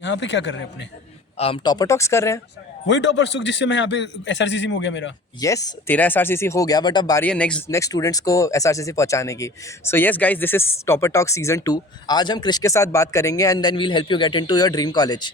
यहाँ पे क्या कर रहे हैं अपने? हम टॉपर टॉक्स कर रहे हैं। वही टॉपर सुख जिससे मैं यहाँ पे एसआरसीसी में हो गया मेरा। यस, तेरा एसआरसीसी हो गया, बट अब बारी है नेक्स्ट नेक्स्ट स्टूडेंट्स को एसआरसीसी पहुंचाने की। So yes guys, this is topper talk season 2। आज हम क्रिश के साथ बात करेंगे and then we'll help you get into your dream college.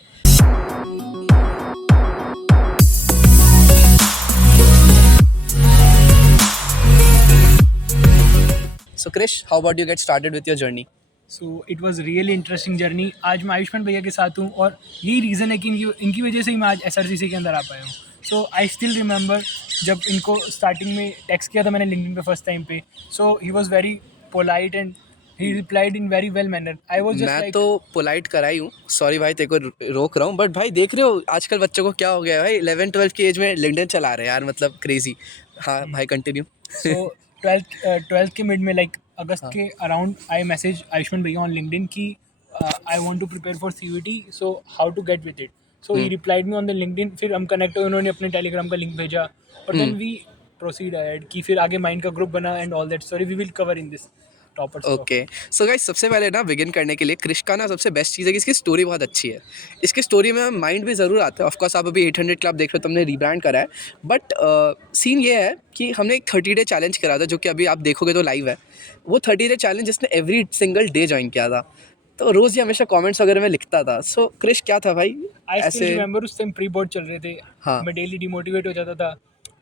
So Krish, how about you get started with your journey? So it was really interesting journey. आज मैं आयुष्मान भैया के साथ हूँ और यही रीज़न है कि इनकी वजह से ही मैं आज एसआरसीसी के अंदर आ पाया हूँ। सो आई स्टिल रिमेंबर जब इनको स्टार्टिंग में टेक्स्ट किया था मैंने लिंक्डइन पे फर्स्ट टाइम पे। So he was very polite and he replied in very well manner. I was just मैं लाइक तो पोलाइट करा ही हूँ, सॉरी भाई तेरे को रोक रहा हूँ, बट भाई देख रहे हो आजकल बच्चों को क्या हो गया है भाई, 11-12 की एज में लिंक्डइन चला रहे हैं यार, मतलब क्रेजी। हाँ भाई, कंटिन्यू। सो ट्वेल्थ के मिड में लाइक अगस्त हाँ। के अराउंड आई मैसेज आयुष्मान भैया ऑन लिंक्डइन की I want to prepare for CUET, so how to get with it. So he replied me on the LinkedIn. फिर हम कनेक्ट हुए, उन्होंने अपने टेलीग्राम का लिंक भेजा और देन वी प्रोसीड अहेड कि फिर आगे माइंड का ग्रुप बना and all that story we will cover in this toppers talk. Okay, so guys, सबसे पहले ना बिगिन करने के लिए क्रिश का ना सबसे बेस्ट चीज़ है कि इसकी स्टोरी बहुत अच्छी है। इसकी स्टोरी में माइंड भी ज़रूर आता है। ऑफकोर्स आप अभी 800 क्लब देख रहे हो, तुमने रीब्रांड करा है, बट सीन ये है कि हमने एक 30 डे चैलेंज करा था, जो कि अभी आप देखोगे तो लाइव है। वो 30 डे चैलेंज जिसने एवरी सिंगल डे ज्वाइन किया था, तो रोज़ ही हमेशा कॉमेंट्स वगैरह में लिखता था। सो क्रिश, क्या था भाई आई स्टिल ऐसे? रिमेंबर उस टाइम प्री बोर्ड चल रहे थे। हाँ। मैं डेली डिमोटिवेट हो जाता था।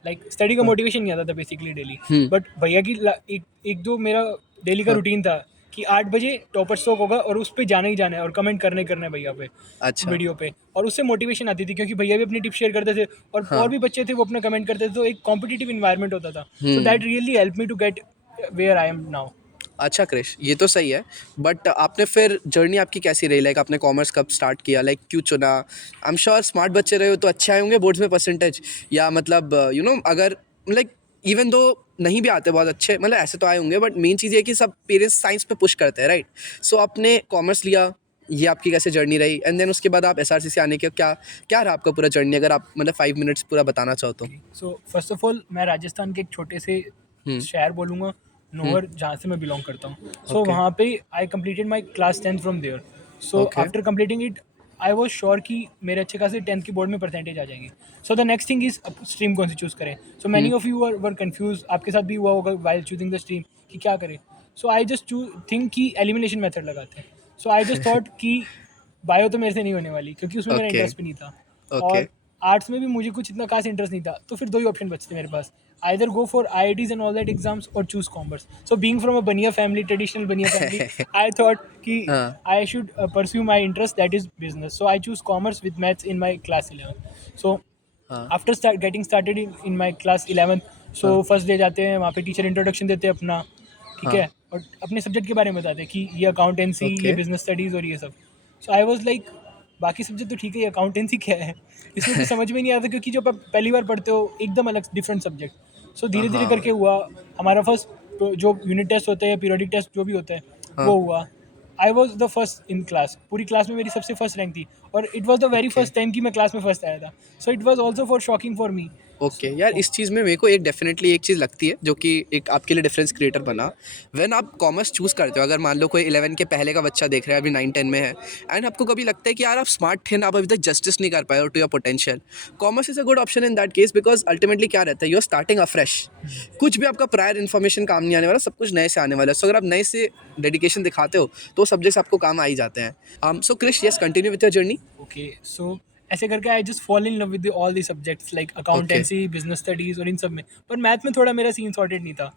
लाइक स्टडी का हाँ। मोटिवेशन नहीं आता था बेसिकली डेली। बट भैया की एक जो मेरा डेली का हाँ। रूटीन था कि 8 बजे टॉपर स्टॉक होगा और उस पर जाना ही जाना है और कमेंट करने करना है भैया पे, अच्छा। वीडियो पे। और उससे मोटिवेशन आती थी क्योंकि भैया भी अपनी टिप शेयर करते थे और भी बच्चे थे वो अपना कमेंट करते थे, तो एक कॉम्पिटिटिव इन्वायरमेंट होता था। So that really help me to get where I am now. अच्छा क्रिश, ये तो सही है, बट आपने फिर जर्नी आपकी कैसी रही? लाइक आपने कॉमर्स कब स्टार्ट किया, लाइक क्यों चुना? आई एम श्योर स्मार्ट बच्चे रहे हो तो अच्छे आए होंगे बोर्ड्स में परसेंटेज, या मतलब यू नो अगर लाइक इवन दो नहीं भी आते बहुत अच्छे, मतलब ऐसे तो आए होंगे, बट मेन चीज़ ये है कि सब पेरेंट्स साइंस पे पुश करते हैं, राइट? सो आपने कॉमर्स लिया, ये आपकी कैसे जर्नी रही? एंड देन उसके बाद आप एसआरसीसी आने के क्या क्या रहा आपका पूरा जर्नी, अगर आप मतलब 5 मिनट्स पूरा बताना चाहो तो? सो फर्स्ट ऑफ ऑल मैं राजस्थान के एक छोटे से शहर बोलूँगा, नोहर, जहाँ से मैं बिलोंग करता हूँ। सो Okay. वहाँ पे I completed my class 10th from there. So Okay. After completing it I was sure कि मेरे अच्छे खासे 10th की बोर्ड में परसेंटेज आ जाएगी। So the next thing is stream कौन सी चूज़ करें। So many of you were confuse, आपके साथ भी हुआ होगा वाइल चूजिंग द स्ट्रीम कि क्या करें। सो आई जस्ट थिंक कि एलिमिनेशन मेथड लगाते हैं। सो आई जस्ट थॉट कि बायो तो मेरे से नहीं होने वाली क्योंकि उसमें मेरा Okay. इंटरेस्ट भी नहीं था। Okay. और आर्ट्स में भी मुझे कुछ इतना खास इंटरेस्ट नहीं था, तो फिर दो ही ऑप्शन बचते मेरे पास, either go for IITs and all that exams or choose commerce. So being from a Bania family, traditional Bania family, I thought कि हाँ. I should pursue my interest, that is business. So I choose commerce with maths in my class 11th. So हाँ. after getting started in my class 11th, so first day जाते हैं वहाँ पे teacher introduction देते हैं अपना, ठीक है, और अपने सब्जेक्ट के बारे में बताते हैं कि ये अकाउंटेंसी, ये Okay. बिजनेस स्टडीज़ और ये सब। सो आई वॉज लाइक बाकी सब्जेक्ट तो ठीक है, अकाउंटेंसी क्या है, इसमें कुछ समझ में नहीं आता क्योंकि जब आप पहली बार पढ़ते हो एकदम अलग डिफरेंट सब्जेक्ट। सो धीरे धीरे हाँ. करके हुआ हमारा फर्स्ट जो यूनिट टेस्ट होते हैं, पीरियोडिक टेस्ट जो भी होता है, वो हुआ। I was the first in class, पूरी क्लास में मेरी सबसे फर्स्ट रैंक थी और it was the very Okay. First time कि मैं क्लास में फर्स्ट आया था। So it was also for shocking for me. Okay यार, इस चीज़ में मेरे को एक डेफिनेटली एक चीज़ लगती है जो कि एक आपके लिए डिफरेंस क्रिएटर बना। व्हेन आप कॉमर्स चूज़ करते हो, अगर मान लो कोई 11 के पहले का बच्चा देख रहा है, अभी 9-10 में है, एंड आपको कभी लगता है कि यार आप स्मार्ट थे ना, आप अभी तक जस्टिस नहीं कर पाए हो to your potential, commerce is a good option in that case, because ultimately क्या रहता है, you are starting a fresh. कुछ भी आपका प्रायर इन्फॉर्मेशन काम नहीं आने वाला, सब कुछ नए से आने वाला है। सो अगर आप नए से डेडिकेशन दिखाते हो तो सब्जेक्ट्स आपको काम आ ही जाते हैं। So Krish, yes, continue with your journey. Okay, so ऐसे करके I just fall in love with all the subjects like accountancy, business studies और इन सब में। पर मैथ में थोड़ा मेरा सीन सॉर्टेड नहीं था।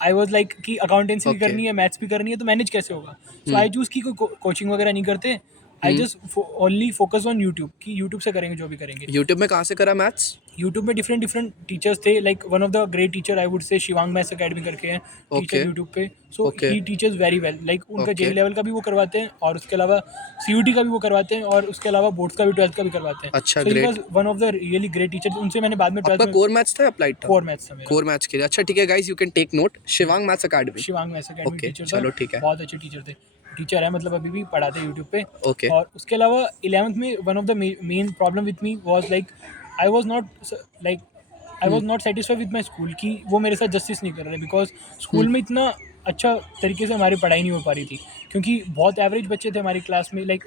आई वॉज लाइक कि अकाउंटेंसी भी ओके. करनी है, मैथ्स भी करनी है, तो मैनेज कैसे होगा। सो आई चूज़ की कोई कोचिंग वगैरह नहीं करते, I just only focus on YouTube कि यूट्यूब से करेंगे जो भी करेंगे। यूट्यूब में कहाँ से करा मैथ्स? यूट्यूब में डिफरेंट डिफरेंट टीचर्स थे, like one of the great teacher I would say Shivang maths academy करके हैं टीचर Okay. यूट्यूब पे। सो Okay. ही टीचर्स वेरी वेल, लाइक उनका Okay. जेई लेवल का भी वो करवाते हैं और उसके अलावा सीयूटी का भी वो करवाते हैं और उसके अलावा बोर्ड्स का भी, 12th का भी करवाते हैं। अच्छा, सो ही great. Was one of the really great teacher. उनसे मैंने बाद में आपका 12th में कोर मैथ्स था या अप्लाइड था? कोर मैथ्स था मेरा। कोर मैथ्स के लिए, अच्छा ठीक है guys, you can take note, Shivang maths academy. Shivang maths academy okay, teacher चलो था, ठीक है। बहुत अच्छे टीचर थे, टीचर है मतलब अभी भी पढ़ाते हैं यूट्यूब पे। ओके. और उसके अलावा 11th में one of the main problem with me was like I was not satisfied with my school कि वो मेरे साथ जस्टिस नहीं कर रहे, बिकॉज स्कूल में इतना अच्छा तरीके से हमारी पढ़ाई नहीं हो पा रही थी क्योंकि बहुत एवरेज बच्चे थे हमारी क्लास में। लाइक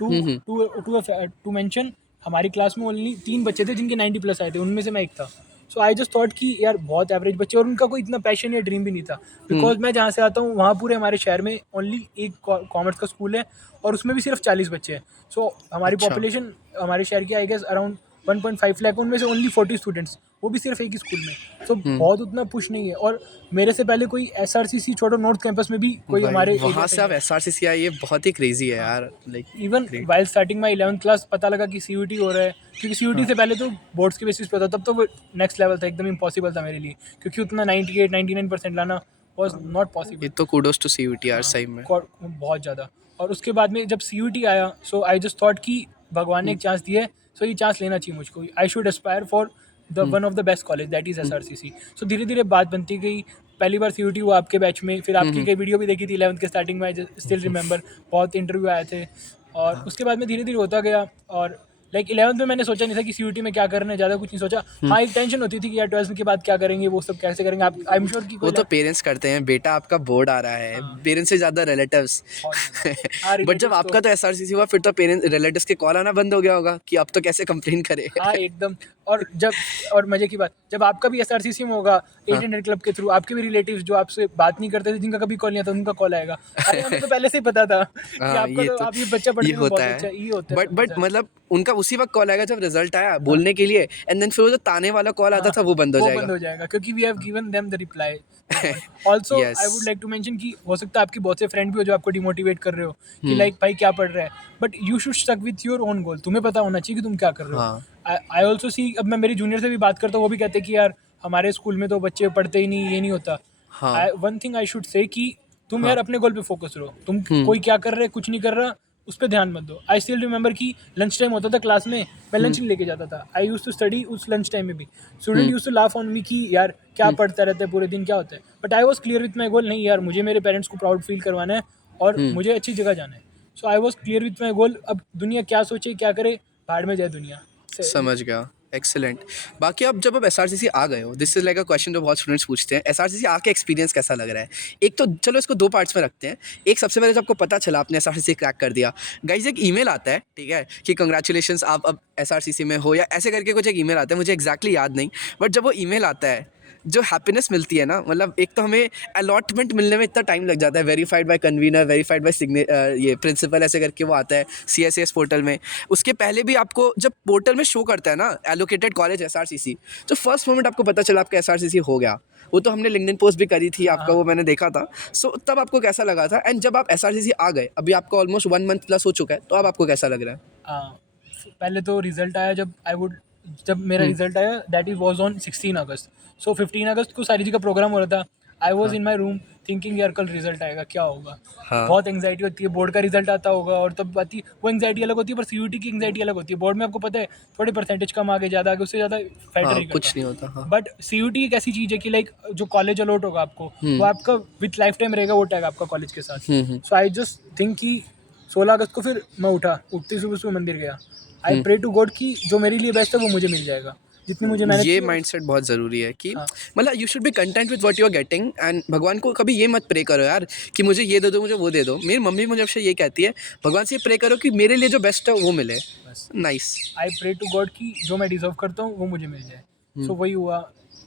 टू मेंशन, हमारी क्लास में ओनली 3 बच्चे थे जिनके 90 प्लस आए थे, उनमें से मैं एक था। सो आई जस्ट थॉट कि यार बहुत एवरेज बच्चे, और उनका कोई इतना पैशन या ड्रीम भी नहीं था, बिकॉज मैं जहाँ से आता हूँ वहाँ पूरे हमारे शहर में ओनली एक कॉमर्स का स्कूल है, और उसमें भी सिर्फ 40 बच्चे हैं। सो हमारी अच्छा। पॉपुलेशन हमारे शहर की आई गेस अराउंड 1.5 लाख, उनमें से ओनली 40 स्टूडेंट्स, वो भी सिर्फ एक ही स्कूल में। सो बहुत उतना पुश नहीं है। और मेरे से पहले कोई SRCC छोड़ो, नॉर्थ कैंपस में भी कोई हमारे वहाँ से आप SRCC आए, ये बहुत ही क्रेजी है यार, like even while starting my 11th class पता लगा कि CUT हो रहा है, क्योंकि CUT से पहले तो बोर्ड्स के बेसिस पे था, तब तो वो नेक्स्ट लेवल था, एकदम इम्पॉसिबल था मेरे लिए, क्योंकि उतना 98-99% लाना वॉज नॉट पॉसिबल। ये तो कूडोस टू CUT यार, सही में। बहुत ज़्यादा। और उसके बाद में जब CUT आया, सो आई जस्ट थॉट कि भगवान ने एक चांस दिया है, सो ये चांस लेना चाहिए मुझको, I should Aspire for the one of the best college, that is SRCC। सो धीरे धीरे बात बनती गई। पहली बार CUT हुआ आपके बैच में, फिर आपकी कई वीडियो भी देखी थी 11th के स्टार्टिंग में, आई स्टिल रिमेंबर, बहुत इंटरव्यू आए थे। और उसके बाद में धीरे धीरे होता गया। और लाइक 11th में मैंने सोचा नहीं था कि CUT में क्या करना है, ज़्यादा कुछ नहीं सोचा। हाँ, एक टेंशन होती थी कि यार 12th के बाद क्या करेंगे, वो सब कैसे करेंगे, आप आई एम श्योर कि वो तो पेरेंट्स करते हैं, बेटा आपका बोर्ड आ रहा है, पेरेंट्स से ज़्यादा रिलेटिव्स। हाँ, बट जब relatives आपका तो SRCC हुआ, फिर तो पेरेंट्स रिलेटिव्स के कॉल आना बंद हो गया होगा कि अब तो कैसे कंप्लेन करें। हाँ एकदम। और मजे की बात, जब आपका भी SRCC में होगा 800 क्लब के थ्रू, आपके भी रिलेटिव्स जो आपसे बात नहीं करते थे, जिनका कभी कॉल नहीं आता, उनका कॉल आएगा। अरे हमें तो पहले से ही पता था कि हाँ, आपका ये तो तो आप ये बच्चा पढ़ने ये में बहुत होता अच्छा है। है, ये होता है बट मतलब उनका उसी वक्त कॉल आएगा जब रिजल्ट आया बोलने के लिए, एंड देन फिर वो जो ताने वाला कॉल आता था वो बंद हो जाएगा। क्योंकि we have given them the reply. Also yes. I would like to mention कि हो सकता है आपके बहुत से फ्रेंड भी हो जो आपको डिमोटिवेट कर रहे हो कि लाइक भाई क्या पढ़ रहा है, but you should stuck with your own goal. तुम्हें पता होना चाहिए कि तुम क्या कर रहे हो। हाँ। आई ऑल्सो सी, अब मैं मेरी जूनियर से भी बात करता हूँ, वो भी कहते हैं कि यार हमारे स्कूल में तो बच्चे पढ़ते ही नहीं, ये नहीं होता। हाँ। One thing I should say कि तुम यार अपने गोल पे फोकस रहो। तुम कोई क्या कर रहे, कुछ नहीं कर रहा, उस पर ध्यान मत दो। आई स्टिल रिमेंबर कि लंच टाइम होता था क्लास में, मैं लंच नहीं लेके जाता था। आई यूज टू स्टडी उस लंच टाइम में भी। Student use to laugh on me कि यार क्या पढ़ता रहता है पूरे दिन, क्या होता है। But I was clear with my goal, नहीं यार मुझे मेरे पेरेंट्स को प्राउड फील करवाना है और मुझे अच्छी जगह जाना है। So I was clear with my goal. अब दुनिया क्या सोचे क्या करे, भाड़ में जाए दुनिया। समझ गया, एक्सेलेंट। बाकी अब जब आप SRCC आ गए हो, this is like a question जो बहुत स्टूडेंट्स पूछते हैं, SRCC आके एक्सपीरियंस कैसा लग रहा है? एक तो चलो इसको दो पार्ट्स में रखते हैं। एक, सबसे पहले जब आपको पता चला आपने SRCC क्रैक कर दिया, गाइज एक ईमेल आता है, ठीक है, कि कंग्रेचुलेशंस आप अब SRCC में हो, या ऐसे करके कुछ एक ईमेल आता है, मुझे एग्जैक्टली याद नहीं। बट जब वो ईमेल आता है, जो हैप्पीनेस मिलती है ना, मतलब एक तो हमें अलॉटमेंट मिलने में इतना टाइम लग जाता है, verified bye convener, verified bye ये प्रिंसिपल, ऐसे करके वो आता है CSAS पोर्टल में। उसके पहले भी आपको जब पोर्टल में शो करता है ना एलोकेटेड कॉलेज SRCC, तो फर्स्ट मोमेंट आपको पता चला आपका SRCC हो गया, वो तो हमने लिंक्डइन पोस्ट भी करी थी आपका, वो मैंने देखा था। सो तब आपको कैसा लगा था? एंड जब आप SRCC आ गए, अभी आपका ऑलमोस्ट 1 मंथ प्लस हो चुका है, तो अब आपको कैसा लग रहा है? पहले तो रिजल्ट आया, जब मेरा रिजल्ट आया, दैट इज वॉज ऑन 16 अगस्त। सो 15 अगस्त को सारी जगह प्रोग्राम हो रहा था। I was in my room thinking यार कल रिजल्ट आएगा, क्या होगा। बहुत एंग्जाइटी होती है, बोर्ड का रिजल्ट आता होगा, और तब आती वो एंग्जाइटी अलग होती है, पर CUT की एंग्जाइटी अलग होती है। बोर्ड में आपको पता है थोड़े परसेंटेज कम आगे ज़्यादा आगे, उससे ज़्यादा फैक्टर नहीं कुछ करता। नहीं होता। हाँ। बट CUT एक ऐसी चीज़ है कि लाइक जो कॉलेज अलॉट होगा आपको, वो आपका विथ लाइफ टाइम रहेगा, वो टैग आपका कॉलेज के साथ। सो आई जस्ट थिंक कि 16 अगस्त को फिर मैं उठते सुबह सुबह मंदिर गया। आई प्रे टू गॉड कि जो मेरे लिए बेस्ट है वो मुझे मिल जाएगा, जितनी मुझे मेहनत ये की माइंडसेट बहुत ज़रूरी है कि मतलब you should be content with what you are getting, and भगवान को कभी ये मत प्रे करो यार कि मुझे ये दे दो, मुझे वो दे दो। मेरी मम्मी मुझे हमेशा ये कहती है, भगवान से प्रे करो कि मेरे लिए जो बेस्ट है वो मिले। Nice. I pray to God कि जो मैं डिजर्व करता हूँ वो मुझे मिल जाए। सो वही हुआ।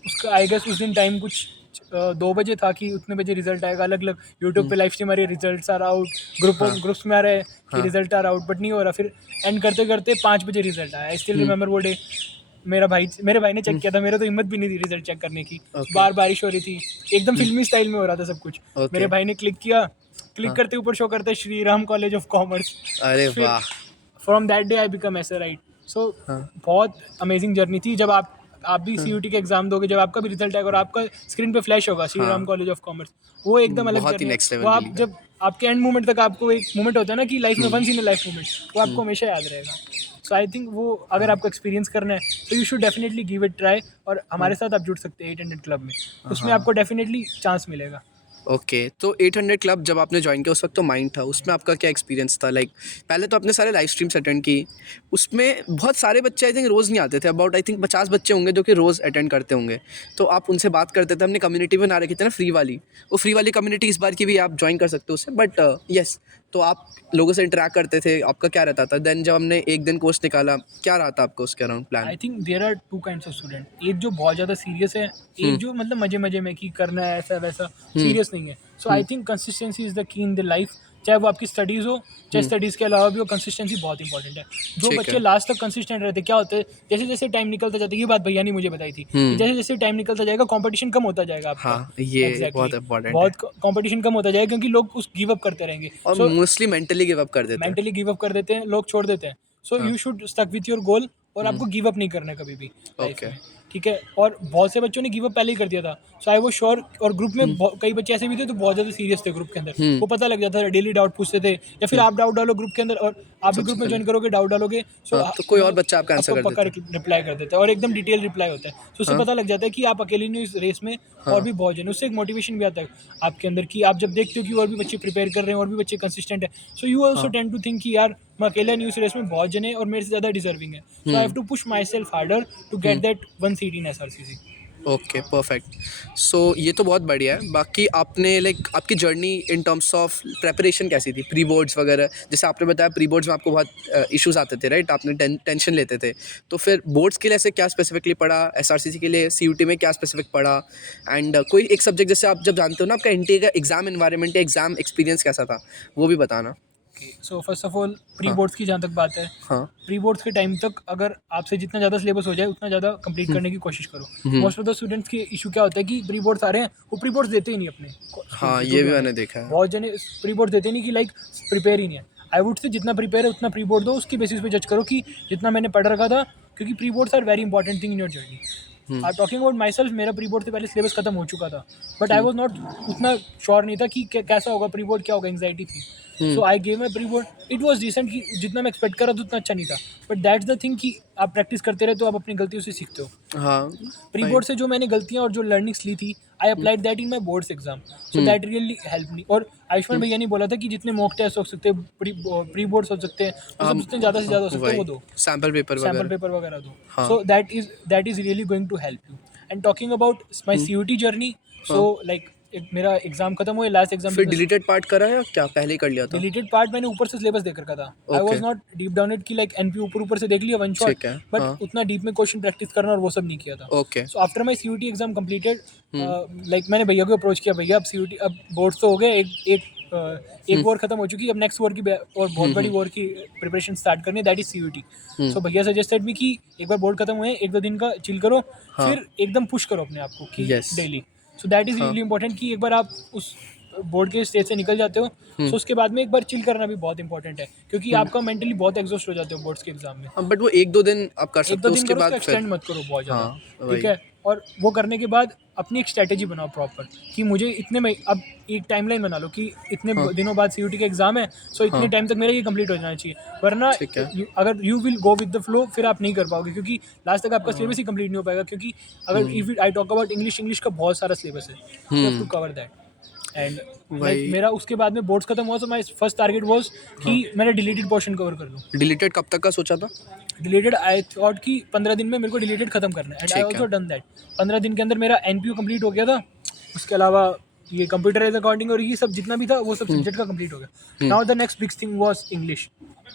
उसका आई गेस उस दिन टाइम कुछ 2 बजे था कि उतने बजे रिजल्ट आएगा। अलग अलग यूट्यूब पे लाइव स्ट्रीम आ रही है, रिजल्ट आर आउट, ग्रुप्स में आ रहे हैं कि रिजल्ट आर आउट, बट नहीं हो रहा। फिर एंड करते करते 5 बजे रिजल्ट आया। आई स्टिल रिमेंबर वो डे। मेरे भाई ने चेक किया था, मेरे तो हिम्मत भी नहीं थी रिजल्ट चेक करने की। बार बारिश हो रही थी, एकदम फिल्मी स्टाइल में हो रहा था सब कुछ। मेरे भाई ने क्लिक किया, क्लिक करते ऊपर शो करता है Shri Ram college of commerce. अरे वाह। From that day I become ऐसे, राइट। सो बहुत अमेजिंग जर्नी थी। जब आप भी CUT के एग्जाम दोगे, जब आपका भी रिजल्ट आएगा और आपका स्क्रीन पे फ्लैश होगा Shri Ram college of commerce, वो एकदम अलग बहुत ही जर्नी next है। level वो आप feeling है। जब आपके एंड मोमेंट तक, आपको एक मोमेंट होता है ना कि लाइफ में वंस इन लाइफ मोमेंट, वो आपको हमेशा याद रहेगा। सो आई थिंक वो अगर आपको एक्सपीरियंस करना है तो you should definitely give it try. और हमारे साथ आप जुड़ सकते हैं 800 क्लब में, उसमें आपको डेफिनेटली चांस मिलेगा। ओके, तो 800 क्लब जब आपने ज्वाइन किया उस वक्त तो माइंड था, उसमें आपका क्या एक्सपीरियंस था? लाइक पहले तो आपने सारे लाइव स्ट्रीम्स अटेंड की, उसमें बहुत सारे बच्चे आई थिंक रोज़ नहीं आते थे, अबाउट आई थिंक 50 बच्चे होंगे जो कि रोज़ अटेंड करते होंगे, तो आप उनसे बात करते थे। हमने कम्युनिटी बना रखी थी ना फ्री वाली, वो फ्री वाली कम्युनिटी इस बार की भी आप ज्वाइन कर सकते हो उससे। बट यस, तो आप लोगों से इंटरेक्ट करते थे, आपका क्या रहता था? देन जब हमने एक दिन कोर्स निकाला, क्या रहा था आपका उसके around plan? I think there are two kinds of student, एक जो बहुत ज़्यादा सीरियस है, एक जो मतलब मजे मजे में कि करना है ऐसा वैसा, सीरियस नहीं है. So I think consistency is the key in the life. चाहे वो आपकी स्टडीज़ हो, चाहे स्टडीज़ के अलावा भी हो, कंसिस्टेंसी बहुत इंपॉर्टेंट है. जो ठीक बच्चे है। लास्ट तक कंसिस्टेंट रहते, क्या होते हैं, जैसे जैसे टाइम निकलता जाता है, ये बात भैया ने मुझे बताई थी कि जैसे जैसे टाइम निकलता जाएगा कंपटीशन कम होता जाएगा आपका. हाँ, ये एग्जैक्टली बहुत इम्पोर्टेंट है। बहुत कंपटीशन कम होता जाएगा क्योंकि लोग उस गिव अप करते रहेंगे. और so mostly mentally give up कर देते हैं। मेंटली गिव अप कर देते हैं, लोग छोड़ देते हैं. सो हाँ। You should stuck with your goal, और आपको गिव अप नहीं करना है कभी भी लाइफ ओके। में. ठीक है, और बहुत से बच्चों ने गिव अप पहले ही कर दिया था. सो आई वो श्योर, और ग्रुप में कई बच्चे ऐसे भी थे तो बहुत ज़्यादा सीरियस थे ग्रुप के अंदर. वो पता लग जाता था, डेली डाउट पूछते थे, या फिर आप डाउट डालो ग्रुप के अंदर और आप भी सबसे ग्रुप में पहले। ज्वाइन करोगे, डाउट डालोगे. सो हाँ, तो कोई और बच्चा आपका आंसर आपको कर पक्का देता है। रिप्लाई कर देता है, और एकदम डिटेल रिप्लाई होता है. सो उससे हाँ। पता लग जाता है कि आप अकेले नहीं हो इस रेस में, हाँ। और भी बहुत जन. उससे एक मोटिवेशन भी आता है आपके अंदर कि आप जब देखते हो कि और भी बच्चे प्रिपेयर कर रहे हैं, और भी बच्चे कंसिस्टेंट है. सो यू ऑल्सो हाँ। टेंड टू थिंक कि यार मैं अकेला नहीं हूँ इस रेस में, बहुत जने और मेरे से ज़्यादा डिजर्विंग है. So I have to push myself harder to get that 1 seat in SRCC. Okay, perfect. So ये तो बहुत बढ़िया है। बाकी आपने लाइक आपकी journey in terms of preparation कैसी थी? प्री बोर्ड्स वगैरह, जैसे आपने बताया प्री बोर्ड्स में आपको बहुत इश्यूज आते थे, राइट? आपने टेंशन लेते थे, तो फिर बोर्ड्स के लिए ऐसे क्या स्पेसिफिकली पढ़ा? SRCC के लिए CUT में क्या स्पेसिफिक पढ़ा? एंड कोई एक सब्जेक्ट जैसे आप जब जानते हो ना, आपका इंटेक का एग्जाम इन्वायरमेंट या एग्जाम एक्सपीरियंस कैसा था, वो भी बताना। सो फर्स्ट ऑफ ऑल प्री हाँ। बोर्ड्स की जहाँ तक बात है, हाँ। प्री बोर्ड्स के टाइम तक अगर आपसे जितना ज़्यादा सिलेबस हो जाए उतना ज़्यादा कंप्लीट करने की कोशिश करो. मोस्ट ऑफ द स्टूडेंट्स के इशू क्या होता है कि प्री बोर्ड्स आ रहे हैं, वो प्री बोर्ड्स देते ही नहीं अपने school हाँ, के, ये to भी be मैंने honest. देखा है। बहुत जने प्री बोर्ड देते नहीं कि लाइक प्रिपेयर ही नहीं है. आई वुड से जितना प्रिपेयर है उतना प्री बोर्ड दो, उसकी बेसिस पे जज करो कि जितना मैंने पढ़ रखा था, क्योंकि pre boards are very important thing in your journey. Talking about myself, मेरा प्री बोर्ड से पहले सिलेबस खत्म हो चुका था, बट आई वॉज नॉट उतना श्योर नहीं था कि कैसा होगा प्री बोर्ड, क्या होगा, एंग्जाइटी थी. So I gave my pre board, it was decent, कि जितना मैं एक्सपेक्ट कर रहा था उतना अच्छा नहीं था. बट दैट्स द थिंग कि आप प्रैक्टिस करते रहे तो आप अपनी गलतियों से सीखते हो. हाँ। प्री बोर्ड से जो मैंने गलतियां और जो लर्निंग्स ली थी, I applied that in my boards exam. So that really help मी. और आयुष्मान भैया ने बोला था कि जितने मॉक टेस्ट हो सकते हैं, प्री बोर्ड्स हो सकते हैं, वो सब जितने ज़्यादा से ज़्यादा हो सकते हैं वो दो, सैम्पल पेपर सैम्पल वगैरह। पेपर वगैरह दो. हाँ। So that is really going to help you. And talking about my CUT journey, so like मेरा एग्जाम खत्म हुआ, लास्ट एग्जाम. फिर डिलीटेड पार्ट करा या क्या पहले ही कर लिया था? डिलीटेड पार्ट मैंने ऊपर से सिलेबस देख रखा था. आई Okay. Was not deep down it कि लाइक NP ऊपर से देख लिया वन शॉट, ठीक है, बट हाँ. उतना डीप में क्वेश्चन प्रैक्टिस करना और वो सब नहीं किया था. Okay. So after my CUT exam completed, like मैंने भैया को अप्रोच किया, भैया अब CUT, अब बोर्ड्स तो हो गए, एक वॉर खत्म हो चुकी, अब नेक्स्ट वॉर की और बहुत बड़ी वॉर की प्रिपरेशन स्टार्ट करनी है, दैट इज CUT. सो भैया सजेस्टेड मी कि एक बार बोर्ड खत्म हुए, 1-2 दिन का चिल करो, फिर एकदम पुश करो अपने आप को कि Yes. Daily. So that is really important कि एक बार आप उस बोर्ड के स्टेज से निकल जाते हो, तो उसके बाद में एक बार चिल करना भी बहुत इंपॉर्टेंट है, क्योंकि आपका मेंटली बहुत एग्जॉस्ट हो जाते हो बोर्ड्स के एग्जाम में. हाँ, बट वो 1-2 दिन आप कर 1-2 सकते हो, दिन उसके करो, उसको बाद एक्सटेंड फिर मत करो बहुत ज़्यादा. हाँ, ठीक वही। है, और वो करने के बाद अपनी एक स्ट्रैटेजी बनाओ प्रॉपर कि मुझे इतने में, अब एक टाइमलाइन बना लो कि इतने दिनों बाद CUT का एग्जाम है, सो इतने टाइम तक मेरा ये कंप्लीट हो जाना चाहिए. वरना ठीक है। अगर you will go with the flow, फिर आप नहीं कर पाओगे, क्योंकि लास्ट तक आपका सिलेबस ही कंप्लीट नहीं हो पाएगा. क्योंकि अगर if I talk about English का बहुत सारा सिलेबस है, you have to cover that. And वही। मेरा उसके बाद में बोर्ड्स खत्म हुआ, तो माई फर्स्ट टारगेट वॉज कि मैंने डिलीटेड पोर्शन कवर कर लूँ. डिलीटेड कब तक का सोचा था? डिलीटेड आई थॉट कि 15 दिन में मेरे को डिलीटेड खत्म करना है, एंड आई ठीक है। Also done that. 15 दिन के अंदर मेरा NPU कंप्लीट हो गया था. उसके अलावा ये कंप्यूटराइज अकाउंटिंग और ये सब जितना भी था वो सब सब्जेक्ट का कंप्लीट हो गया. Now the next big thing was English.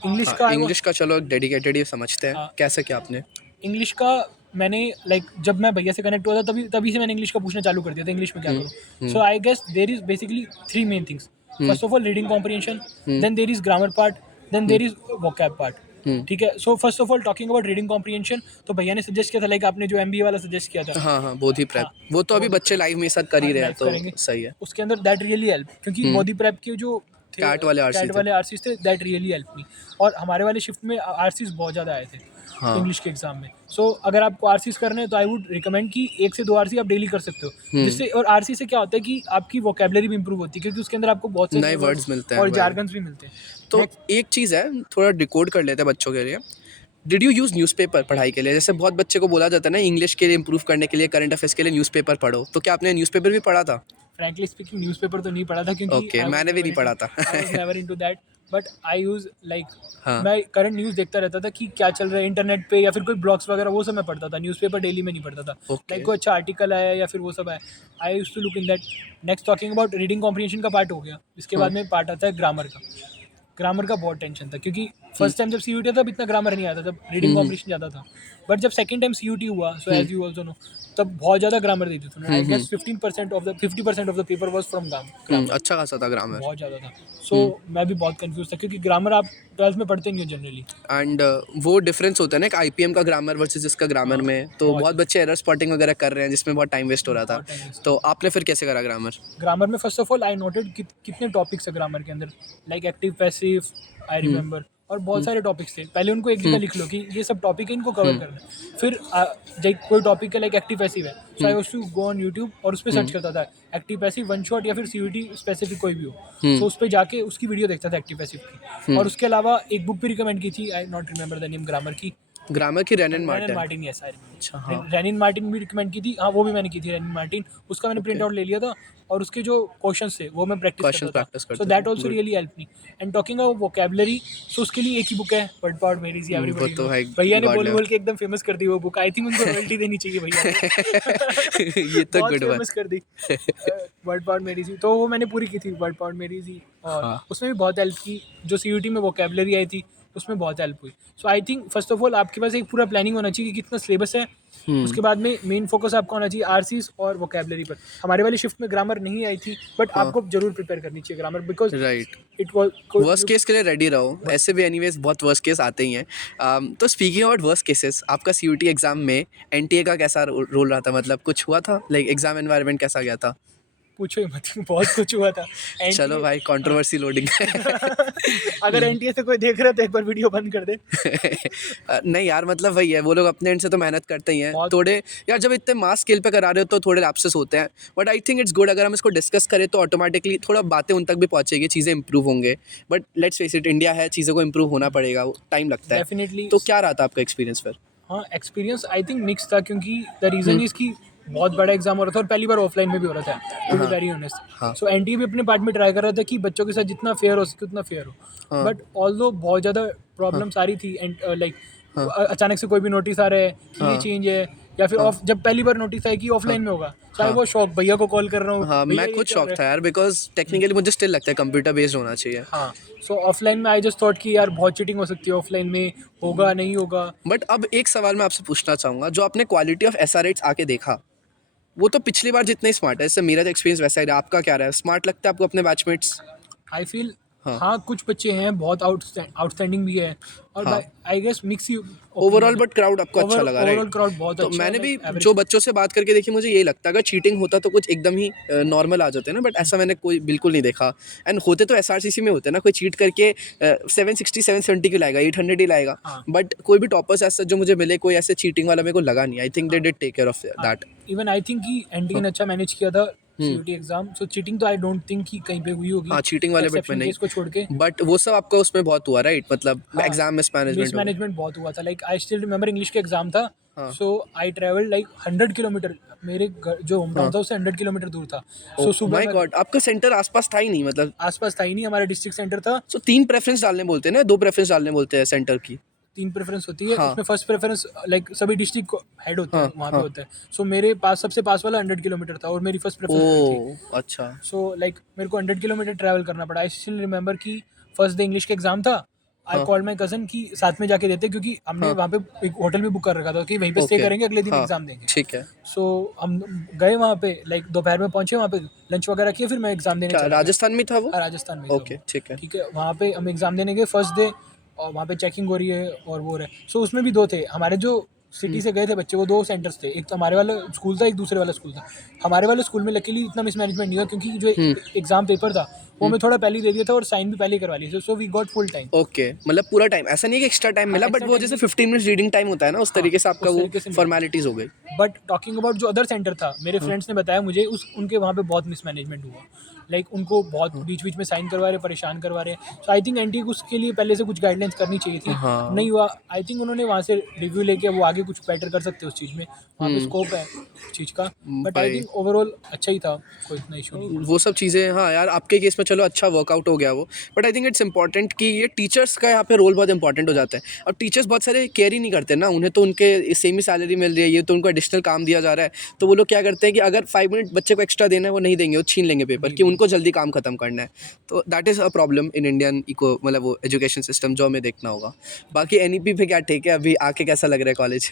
English का इंग्लिश का चलो डेडिकेटेड ये समझते हैं, हाँ. कैसे क्या आपने? इंग्लिश का मैंने लाइक जब मैं भैया से कनेक्ट हुआ था तभी से मैंने इंग्लिश का पूछना चालू कर दिया था, इंग्लिश में क्या करूँ. So I guess there is basically 3 main things. First of all reading comprehension, then there is grammar part, then there is vocab part. ठीक है. So first of all talking about reading comprehension, तो भैया ने suggest किया था, like आपने जो MBA वाला सजेस्ट किया था, हाँ हाँ, बोधी प्रेप, वो तो अभी बच्चे लाइव में साथ कर ही रहे हैं, live करेंगे. तो सही है। उसके अंदर दैट रियली हेल्प, क्योंकि बोधी प्रेप के जो कैट वाले RCs थे, दैट रियली हेल्प मी. और हमारे वाले शिफ्ट में RCs बहुत ज़्यादा आए थे हाँ. इंग्लिश के एग्जाम में. सो अगर आपको RCs करने हैं तो आई वुड रिकमेंड कि 1 से 2 RC आप डेली कर सकते हो, जिससे, और RC से क्या होता है कि आपकी वोकेबलरी भी इंप्रूव होती है, क्योंकि उसके अंदर आपको बहुत से नए words मिलते हैं, और वही. जार्गन्स भी मिलते हैं. तो एक चीज़ है, थोड़ा डिकोड कर लेते हैं बच्चों के लिए. डिड यू यूज़ न्यूज़पेपर पढ़ाई के लिए? जैसे बहुत बच्चे को बोला जाता है ना, इंग्लिश के लिए इंप्रूव करने के लिए, करंट अफेयर्स के लिए न्यूज़पेपर पढ़ो, तो क्या आपने न्यूज़पेपर भी पढ़ा था? फ्रैंकली स्पीकिंग न्यूज़पेपर तो नहीं पढ़ा था, क्योंकि Okay, मैंने भी नहीं पढ़ा था. I was never into that, but I use like, हाँ. मैं करंट न्यूज़ देखता रहता था कि क्या चल रहा है इंटरनेट पे, या फिर कोई ब्लॉग्स वगैरह, वो सब मैं पढ़ता था. न्यूज़पेपर डेली में नहीं पढ़ता था. Okay. लाइक कोई अच्छा आर्टिकल आया या फिर वो सब आया, I use to look in that. Next talking about reading comprehension का पार्ट हो गया, इसके बाद में पार्ट आता है ग्रामर का. ग्रामर का बहुत टेंशन था, क्योंकि फर्स्ट टाइम जब CUT था तब इतना ग्रामर नहीं आता, तब रीडिंग कॉम्पिटिशन ज़्यादा था। बट जब सेकंड टाइम CUT हुआ, so as you also know, तब बहुत ज़्यादा ग्रामर देती थी। I guess 50% of the paper was from grammar. अच्छा खासा था ग्रामर। बहुत ज़्यादा था। सो मैं भी बहुत कंफ्यूज था, क्योंकि ग्रामर आप 12th में पढ़ते नहीं हो जनरली। एंड वो डिफरेंस होता है ना, एक IPM का ग्रामर वर्सेस इसका ग्रामर हाँ, में, तो बहुत बहुत बच्चे एरर स्पॉटिंग वगैरह कर रहे हैं जिसमें बहुत टाइम वेस्ट हो रहा था। बहुत टाइम वेस्ट। तो आपने फिर कैसे करा ग्रामर? ग्रामर में first of all I noted कितने टॉपिक्स है ग्रामर के अंदर, like active passive, I remember, और बहुत सारे टॉपिक्स थे। पहले उनको एक जगह लिख लो कि ये सब टॉपिक है, इनको कवर करना है। फिर जब कोई टॉपिक है लाइक एक्टिव पैसिव है, so I was to go on YouTube और उस पर सर्च करता था एक्टिव पैसिव वन शॉट या फिर CUT स्पेसिफिक कोई भी हो। सो उस पर जाके उसकी वीडियो देखता था एक्टिव पैसिव की। और उसके अलावा एक बुक भी रिकमेंड की थी, I not remember the name, grammar की, ग्रामर की रेन एंड रेनिन मार्टिन। मार्टिन, यस आई अच्छा, हाँ। रेनिन मार्टिन भी रिकमेंड की थी। हाँ, वो भी मैंने की थी, रेनिन मार्टिन। उसका मैंने प्रिंट आउट ले लिया था, और उसके जो क्वेश्चंस थे वो मैं प्रैक्टिस क्वेश्चन करता प्रैक्टिस था। सो करते दैट थे, also good. Really help me. And talking about vocabulary, so उसके लिए एक ही बुक है, वर्ड पार्ट मेरी सी, वो एवरीबॉडी तो नो। है भैया ने गॉड बोल लेवल। बोल के एकदम फेमस कर दी वो बुक। आई थिंक उनको रॉयल्टी देनी चाहिए भैया को। ये तो बहुत गुड वन। फेमस कर दी वर्ड पार्ट मेरी सी, तो वो मैंने पूरी की थी, वर्ड पार्ट मेरी सी। और हाँ। उसमें भी बहुत हेल्प की। जो CUT में वोकैबुलरी आई थी, उसमें बहुत हेल्प हुई। So I think first of all आपके पास एक पूरा प्लानिंग होना चाहिए कि कितना सिलेबस है। उसके बाद में मेन फोकस आपका होना चाहिए RCs और वोकैबुलरी पर। हमारे वाली शिफ्ट में ग्रामर नहीं आई थी, बट हाँ। आपको जरूर प्रिपेयर करनी चाहिए grammar, because right. It was worst case के लिए रेडी रहो, ऐसे भी एनीवेज बहुत वर्स्ट केस आते ही हैं। तो स्पीकिंग अबाउट वर्स्ट केसेस, आपका CUT एग्जाम में NTA का कैसा रोल रहा था? मतलब कुछ हुआ था, लाइक एग्जाम एनवायरनमेंट कैसा गया था? पूछो ही मत, बहुत कुछ हुआ था। चलो NTA भाई, कंट्रोवर्सी लोडिंग। अगर NTA से कोई देख रहा है तो एक बार वीडियो बंद कर दे। नहीं यार, मतलब वही है, वो लोग अपने एंड से तो मेहनत करते ही हैं बहुत। थोड़े। यार जब इतने मास स्केल पे करा रहे हो तो थोड़े लैप्सेस होते हैं, but I think it's good. अगर हम इसको डिस्कस करें तो ऑटोमेटिकली थोड़ा बातें उन तक भी पहुंचेगी, चीज़ें इंप्रूव होंगे। But let's face it, India है, चीज़ों को इंप्रूव होना पड़ेगा, टाइम लगता है। डेफिनेटली। तो क्या रहा था आपका एक्सपीरियंस फिर? हाँ, एक्सपीरियंस आई थिंक मिक्स था, क्योंकि द रीज़न इज़ कि बहुत बड़ा एग्जाम हो रहा था और पहली बार ऑफलाइन में भी हो रहा था, to be very honest. So NTA भी अपने पार्ट में ट्राई कर रहा था कि बच्चों के साथ जितना फेयर हो सके उतना फेयर हो। बट ऑल्दो बहुत ज़्यादा प्रॉब्लम्स आ रही थी, एंड लाइक अचानक से कोई भी नोटिस आ रहा है कि ये चेंज है, या फिर ऑफ, जब पहली बार नोटिस आया कि ऑफलाइन में होगा, तो आई वो शॉक, भैया को कॉल कर रहा हूँ, हाँ, भैया मैं ये खुद चल शॉक रहा था है। यार, बिकॉज टेक्निकली मुझे स्टिल लगता है कंप्यूटर बेस्ड होना चाहिए। हाँ, सो ऑफलाइन में आई जस्ट थॉट कि यार बहुत चीटिंग हो सकती है ऑफलाइन में, होगा नहीं होगा। बट अब एक सवाल मैं आपसे पूछना चाहूँगा, जो आपने क्वालिटी ऑफ SR8 आके देखा, वो तो पिछली बार जितना ही स्मार्ट है, इससे मेरा तो एक्सपीरियंस वैसा ही रहा। आपका क्या रहा है? स्मार्ट लगता है आपको अपने बैचमेट्स? आई फील हाँ। हाँ, कुछ बच्चे हैं बहुत आउटस्टैंडिंग भी है, और हाँ। आई गेस मिक्स ही ओवरऑल बट क्राउड आपको अच्छा लगा, राइट? ओवरऑल क्राउड बहुत तो अच्छा है, मैंने भी like जो average। बच्चों से बात करके देखी, मुझे यही लगता है अगर चीटिंग होता तो कुछ एकदम ही नॉर्मल आ जाते ना, बट ऐसा मैंने कोई बिल्कुल नहीं देखा। एंड होते तो SRCC में होते ना, कोई चीट करके 760 770 की लाएगा, 800 ही लाएगा। हाँ। बट कोई भी टॉपर्स ऐसा जो मुझे मिले, कोई ऐसे चीटिंग वाला मेरे को लगा नहीं। I think they did take care of that. Even I think कि NTA ने अच्छा मैनेज किया था CUT एग्जाम। सो चीटिंग तो आई डोंट थिंक कि कहीं पे हुई होगी, हाँ, चीटिंग वाले बट में एक्सेप्शन नहीं, केस को छोड़ के। बट वो सब आपका उसमें बहुत हुआ, राइट? मतलब हाँ, एग्जाम मिसमैनेजमेंट हो गया। मिसमैनेजमेंट बहुत हुआ था। Like I still remember, English का एग्जाम था। हाँ। सो आई ट्रेवल्ड लाइक 100 किलोमीटर, मेरे घर जो होम टाउन था उससे 100 किलोमीटर दूर था। सो सुबह माय मैं, गॉड, आपका सेंटर आसपास था ही नहीं मतलब? आसपास था ही नहीं, हमारा डिस्ट्रिक्ट सेंटर था। सो 3 प्रेफरेंस डालने बोलते हैं ना, 2 प्रेफरेंस डालने बोलते हैं सेंटर की? 3 प्रेफरेंस होती है। हाँ। उसमें फर्स्ट प्रेफरेंस लाइक सभी डिस्ट्रिक्ट हेड होते हैं, हाँ, वहाँ हाँ। पे होता है। सो मेरे पास सबसे पास वाला 100 किलोमीटर था और मेरी फर्स्ट प्रेफरेंस वही थी। ओह अच्छा। सो लाइक मेरे को 100 किलोमीटर ट्रैवल करना पड़ा। आई स्टिल रिमेंबर कि फर्स्ट डे इंग्लिश का एग्जाम था। आई हाँ। कॉल्ड माई कज़न कि साथ में जाके देते, क्योंकि हमने हाँ। वहाँ पे एक होटल भी बुक कर रखा था कि वहीं पे स्टे ओके। करेंगे, अगले दिन हाँ, एग्जाम देंगे। ठीक है। सो हम गए वहाँ पे, लाइक दोपहर में पहुँचे वहाँ पे, लंच वगैरह किया, फिर मैं एग्जाम देने क्या चला गया। राजस्थान में था वो? हाँ, राजस्थान में था ओके, वो। ठीक है। ठीक है, वहाँ पे हम एग्जाम देने गए फर्स्ट डे, और वहाँ पे चेकिंग हो रही है और वो रहे। सो उसमें भी 2 थे हमारे जो सिटी से गए थे बच्चे, वो 2 सेंटर्स थे। एक तो हमारे वाला स्कूल था, एक दूसरे वाला स्कूल था। हमारे वाले स्कूल में लकीली इतना मिसमैनेजमेंट नहीं हुआ, क्योंकि जो एग्जाम पेपर था वो मैं थोड़ा पहले ही दे दिया था और साइन भी पहले ही करवा लिए थे। So we got full time. Okay, मतलब पूरा टाइम, ऐसा नहीं कि एक्स्ट्रा टाइम मिला, बट extra वो time जैसे नहीं। 15 मिनट्स रीडिंग टाइम होता है ना, उस तरीके से आपका उस वो तरीके से मिला। फॉर्मेलिटीज हो गई। बट टॉकिंग अबाउट जो अदर सेंटर था, मेरे फ्रेंड्स ने बताया मुझे उनके वहाँ पे बहुत मिसमैनेजमेंट हुआ। लाइक उनको बहुत बीच बीच में साइन करवा रहे, परेशान करवा रहे। सो आई थिंक NTA को उसके लिए पहले से कुछ गाइडलाइंस करनी चाहिए थी। हाँ। नहीं हुआ। आई थिंक उन्होंने वहाँ से रिव्यू लेके वो आगे कुछ बेटर कर सकते उस चीज़ में, वहाँ पे स्कोप है उस चीज़ का। बट आई भाई। थिंक ओवरऑल अच्छा ही था, कोई इतना इशू नहीं। वो सब चीज़ें, हाँ यार, आपके केस में चलो अच्छा वर्कआउट हो गया वो। But I think it's important कि ये टीचर्स का यहाँ पे रोल बहुत इंपॉर्टेंट हो जाता है। और टीचर्स बहुत सारे केयर ही नहीं करते ना, उन्हें तो उनके सेम ही सैलरी मिल रही है, ये तो उनको एडिशनल काम दिया जा रहा है। तो वो लोग क्या करते हैं कि अगर 5 मिनट बच्चे को एक्स्ट्रा देना है, वो नहीं देंगे, वो छीन लेंगे पेपर, कि उनको जल्दी काम ख़त्म करना है। तो that is a problem in Indian eco मतलब वो एजुकेशन सिस्टम जो हमें देखना होगा। बाकी एनईपी पे क्या ठीक है, अभी आके कैसा लग रहा है कॉलेज?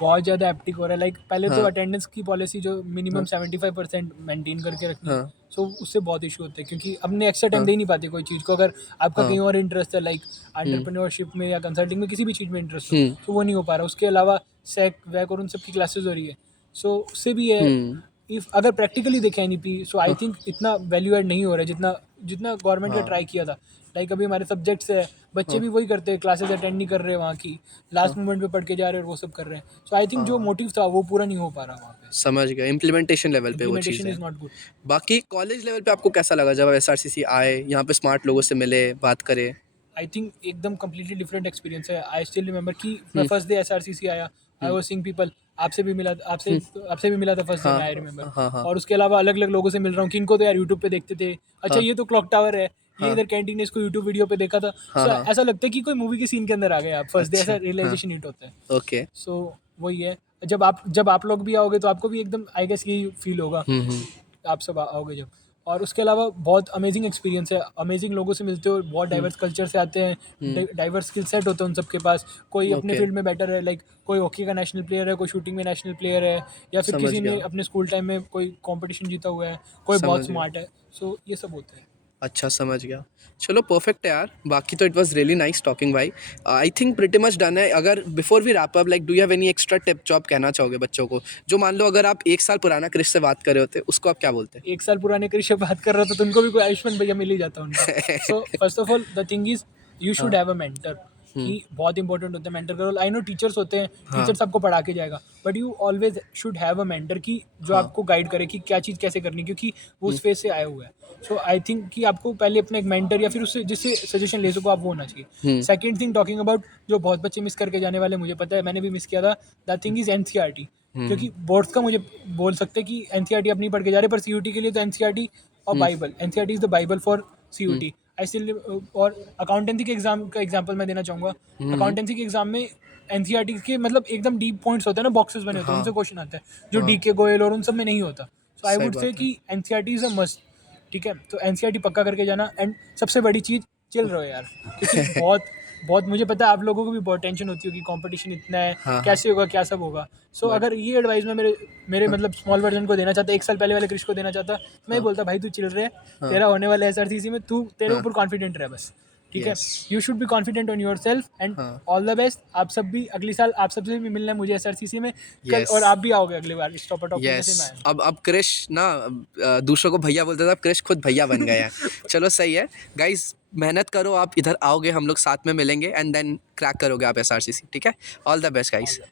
बहुत ज़्यादा एप्टिक हो रहा है। लाइक पहले तो हाँ, अटेंडेंस की पॉलिसी जो मिनिमम हाँ, 75% मेंटेन करके रखनी है, हाँ, सो उससे बहुत इशू होते हैं क्योंकि अपने एक्स्ट्रा टाइम हाँ, दे ही नहीं पाते कोई चीज़ को। अगर आपका हाँ, कहीं और इंटरेस्ट है, लाइक हुँ, एंटरप्रेन्योरशिप में या कंसल्टिंग में, किसी भी चीज़ में इंटरेस्ट हो, हुँ, तो वो नहीं हो पा रहा। उसके अलावा सेक वैक और उन सब की क्लासेस हो रही है, सो उससे भी है। हुँ, इफ अगर प्रैक्टिकली देखें एनईपी, सो आई हाँ, थिंक इतना वैल्यू ऐड नहीं हो रहा है जितना जितना गवर्नमेंट ने हाँ, ट्राई किया था। लाइक अभी हमारे सब्जेक्ट्स है, बच्चे हाँ, भी वही करते हैं, क्लासेस अटेंड नहीं कर रहे वहाँ की, लास्ट हाँ, मोमेंट पे पढ़ के जा रहे हैं और वो सब कर रहे हैं। सो आई थिंक जो हाँ, मोटिव था वो पूरा नहीं हो पा रहा वहाँ पे। समझ गया, इम्प्लीमेंटेशन लेवल पे वो चीज़ इम्प्लीमेंटेशन है। Is not good. बाकी कॉलेज लेवल पे आपको कैसा लगा जब आप एसआरसीसी आए, यहाँ पे स्मार्ट लोगों से मिले, बात करे? आई थिंक एकदम कम्प्लीटली डिफरेंट एक्सपीरियंस है। आई स्टिल रिमेंबर कि मैं हुँ, फर्स्ट डे एसआरसीसी आया, आई हुँ, वाज सीइंग पीपल। आपसे भी मिला, आपसे हुँ, आपसे भी मिला था फर्स्ट डे हाँ, में, आई रिमेंबर। हाँ, हाँ, और उसके अलावा अलग अलग लोगों से मिल रहा हूँ कि इनको तो यार यूट्यूब पे देखते थे, अच्छा हाँ, ये तो क्लॉक टावर है, ये हाँ, इधर कैंटीन है, इसको यूट्यूब वीडियो पे देखा था। हाँ, सो हाँ, ऐसा लगता है कि कोई मूवी के सीन के अंदर आ गए आप फर्स्ट डे, ऐसा अच्छा, हाँ, रियलाइजेशन हिट होता है। ओके। सो वही है। जब आप लोग भी आओगे तो आपको भी एकदम आई गेस यही फील होगा, हुँ, हुँ, आप सब आओगे जब। और उसके अलावा बहुत अमेजिंग एक्सपीरियंस है, अमेजिंग लोगों से मिलते हो, बहुत हुँ, डाइवर्स कल्चर से आते हुँ, हैं, डाइवर्स स्किल सेट होते हैं उन सबके पास। कोई अपने ओके, फील्ड में बेटर है, लाइक कोई हॉकी का नेशनल प्लेयर है, कोई शूटिंग में नेशनल प्लेयर है, या फिर समझ किसी ने गया, अपने स्कूल टाइम में कोई कंपटीशन जीता हुआ है, कोई बहुत समझ गया। स्मार्ट है। सो ये सब होता है। अच्छा, समझ गया। चलो परफेक्ट है यार, बाकी तो it was really nice talking भाई। I think pretty much done है। अगर before we wrap up like do you have any extra tip जो आप कहना चाहोगे बच्चों को? जो मान लो अगर आप 1 साल पुराना क्रिश से बात कर रहे होते, उसको आप क्या बोलते? 1 साल पुराने क्रिश से बात कर रहा था तो उनको भी कोई आयुष्मान भैया मिल ही जाता उनका। सो first of all the thing is, you should हाँ, हैव अ मेंटर। हुँ, कि बहुत इंपॉर्टेंट होता है मेंटर का रोल। आई नो टीचर्स होते हैं, हाँ, टीचर्स आपको पढ़ा के जाएगा, but you always should have a mentor की जो हाँ, आपको गाइड करे कि क्या चीज़ कैसे करनी है, क्योंकि वो हुँ, उस फेज से आया हुआ है। सो आई थिंक कि आपको पहले अपना एक मेंटर या फिर उससे जिससे सजेशन ले सको आप, वो होना चाहिए। हुँ, सेकेंड थिंग, टॉकिंग अबाउट जो बहुत बच्चे मिस करके जाने वाले, मुझे पता है, मैंने भी मिस किया था। The thing is NCERT. Hmm, क्योंकि बोर्ड्स का मुझे बोल सकते हैं कि एनसीईआरटी आप नहीं पढ़ के जा रहे, पर सीयूटी के लिए तो एनसीईआरटी और hmm, Bible, NCERT is the Bible for hmm, CUET. I still. और अकाउंटेंसी के एग्जाम का एग्जांपल मैं देना चाहूँगा। हुँ, अकाउंटेंसी के एग्जाम में एनसीईआरटी के मतलब एकदम डीप पॉइंट्स होते हैं ना, बॉक्सेस बने होते हैं, हाँ, उनसे क्वेश्चन आता है जो हाँ, डीके गोयल और उन सब में नहीं होता। सो आई सही वुड से बात है। कि एनसीईआरटी इज अ मस्ट। ठीक है, तो एनसीईआरटी पक्का करके जाना। एंड सबसे बड़ी चीज़, चिल रहो यार, क्योंकि बहुत बहुत मुझे पता है आप लोगों को भी बहुत टेंशन होती होगी, कंपटीशन इतना है, हाँ, हाँ, कैसे होगा, क्या सब होगा। सो बट अगर ये एडवाइस मैं मेरे मेरे हाँ, मतलब स्मॉल वर्जन को देना चाहता, 1 साल पहले वाले क्रिश को देना चाहता, मैं ही हाँ, बोलता भाई तू चिल रहे, हाँ, तेरा होने वाला है एसआरसीसी में, तू तेरे हाँ, ऊपर कॉन्फिडेंट रहे बस। ठीक है, yes, you should be confident on your self and हाँ, ऑल द बेस्ट। आप सब भी अगले साल आप सबसे भी मिलना है मुझे एसआरसीसी में कल, यस। और आप भी आओगे अगली बार इस टॉपर टॉक में यस, जैसे मैं आया अब क्रिश ना दूसरों को भैया बोलता था, अब क्रिश खुद भैया बन गए हैं। चलो सही है गाइस, मेहनत करो, आप इधर आओगे, हम लोग साथ में मिलेंगे एंड देन क्रैक करोगे आप एसआरसीसी, ठीक है? All the best guys. हूँ।